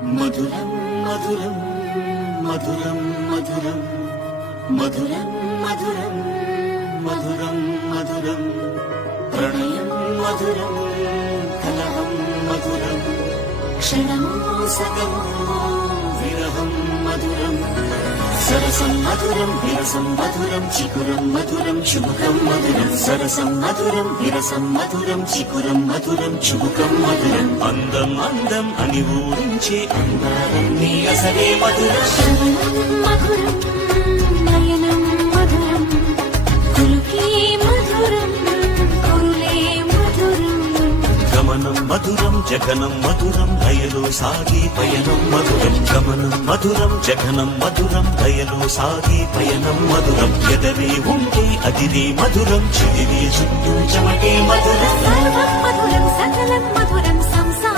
మధురం మధురం మధురం మధురం మధురం మధురం మధురం మధురం ప్రణయం మధురం కలహం మధురం క్షణమో సగమో విరహం మధురం సరసం మధురం విరసం మధురం చికురం మధురం చుబుకం మధురం సరసం మధురం విరసం మధురం చికురం మధురం చుబుకం మధురం అందం అందం అని ఊరించే అందాలన్నీ అసలే మధురం మధురం నయనం మధురం కులుకే మధురం కురులే మధురం గమనం మధురం జగనం మధురం లయలో సాగే పయనం మధురం గమనం మధురం జగనం మధురం లయలో సాగే పయనం మధురం ఎదరే ఉంటే అదిరే మధురం చిదిరే చుట్టూ చెమటే మధురం సర్వం మధురం సకలం మధురం సంసారం